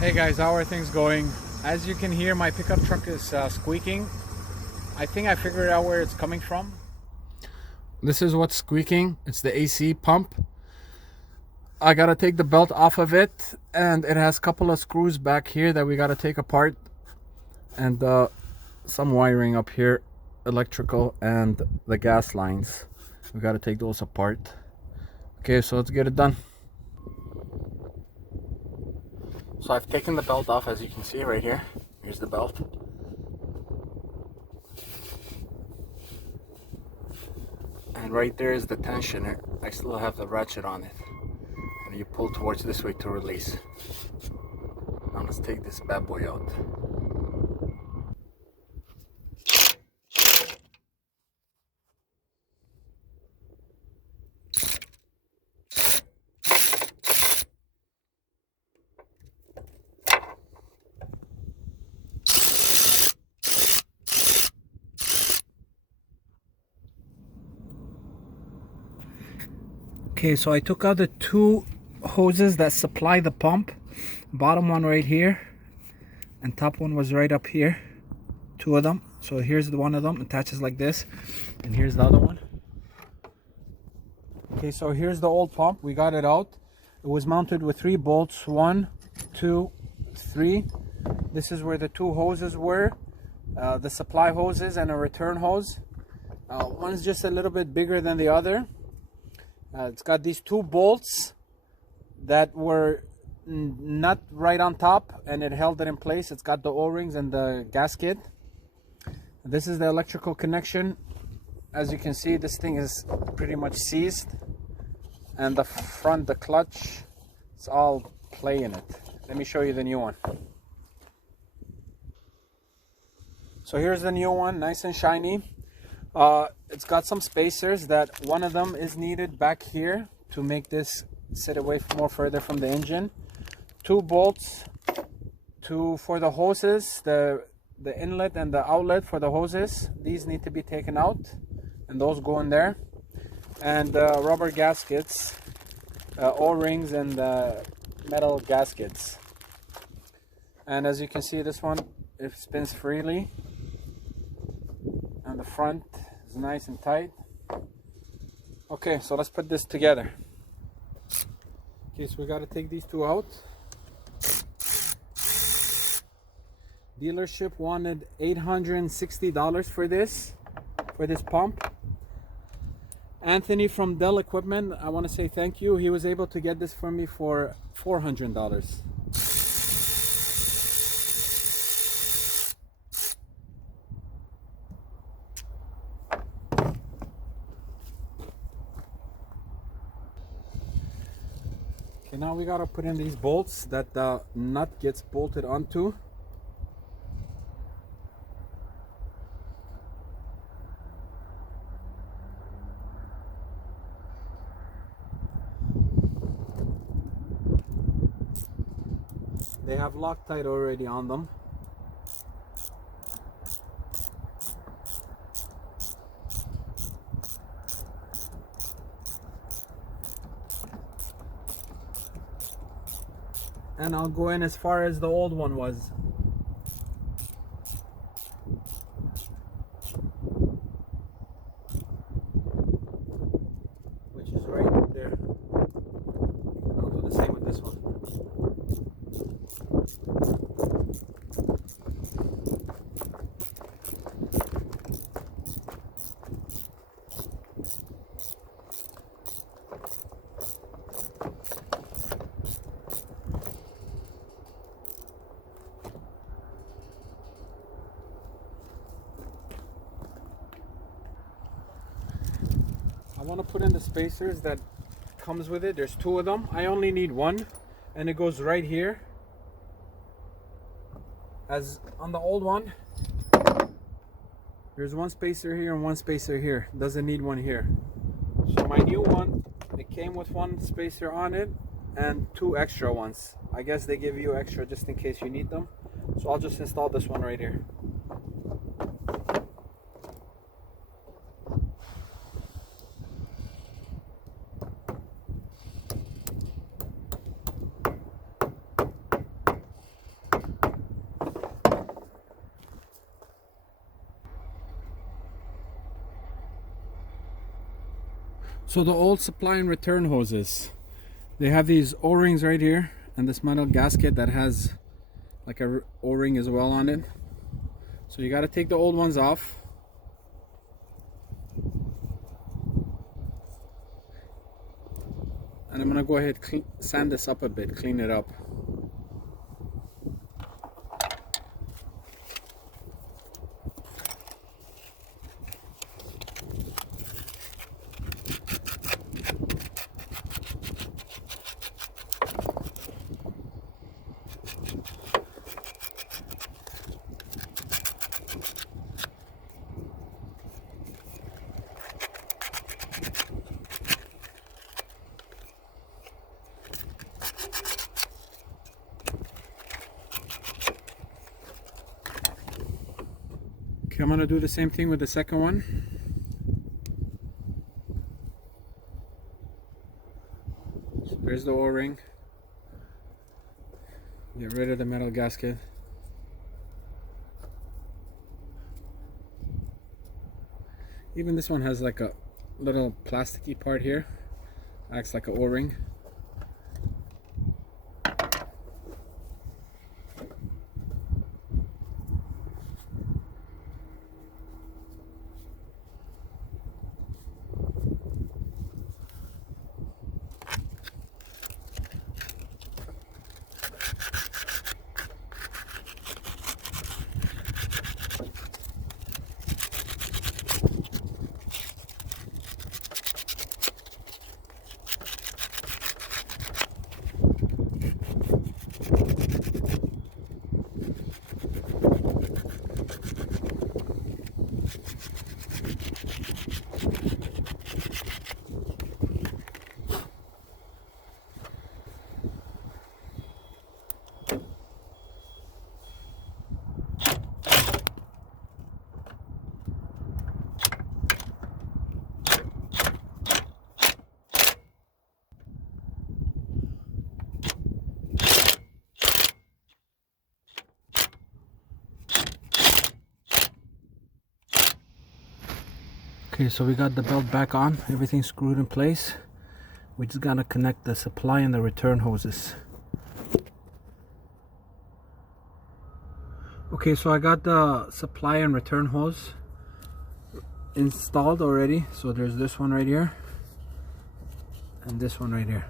Hey guys, how are things going? As you can hear, my pickup truck is squeaking. I think I figured out where it's coming from. This is what's squeaking. It's the AC pump. I gotta take the belt off of it, and it has a couple of screws back here that we gotta take apart, and some wiring up here, electrical, and the gas lines. We gotta take those apart. Okay, so let's get it done. So I've taken the belt off, as you can see right here. Here's the belt. And right there is the tensioner. I still have the ratchet on it. And you pull towards this way to release. Now let's take this bad boy out. Okay, so I took out the two hoses that supply the pump. Bottom one right here, and top one was right up here. Two of them. So here's the one of them, attaches like this, and here's the other one. Okay, so here's the old pump. We got it out. It was mounted with 3 bolts. 1, 2, 3. This is where the two hoses were, the supply hoses and a return hose. One's just a little bit bigger than the other. It's got these 2 bolts that were not right on top, and it held it in place. It's got the O-rings and the gasket. This is the electrical connection. As you can see, this thing is pretty much seized, and the front, the clutch, it's all play in it. Let me show you the new one. So here's the new one, nice and shiny. It's got some spacers that one of them is needed back here to make this sit away more further from the engine. 2 bolts for the hoses, the inlet and the outlet for the hoses. These need to be taken out, and those go in there. And rubber gaskets, O-rings, and metal gaskets. And as you can see, this one, it spins freely, and the front is nice and tight. Okay, so let's put this together. Okay, so we got to take these 2 out. Dealership wanted $860 for this pump. Anthony from Dell Equipment, I want to say thank you. He was able to get this for me for $400. Okay, now we gotta put in these bolts that the nut gets bolted onto. They have Loctite already on them. And I'll go in as far as the old one was. Which is right there. I'll do the same with this one. I want to put in the spacers that comes with it. There's 2 of them. I only need 1, and it goes right here. As on the old one, there's 1 spacer here and 1 spacer here. Doesn't need 1 here. So my new one, it came with 1 spacer on it and 2 extra ones. I guess they give you extra just in case you need them. So I'll just install this one right here. So the old supply and return hoses, they have these O-rings right here and this metal gasket that has like a O-ring as well on it. So you got to take the old ones off. And I'm gonna go ahead sand this up a bit, clean it up. Okay, I'm gonna do the same thing with the second one. So there's the O-ring. Get rid of the metal gasket. Even this one has like a little plasticky part here. Acts like an O-ring. Okay, so we got the belt back on, everything's screwed in place. We just gotta connect the supply and the return hoses. Okay, so I got the supply and return hose installed already. So there's this one right here and this one right here.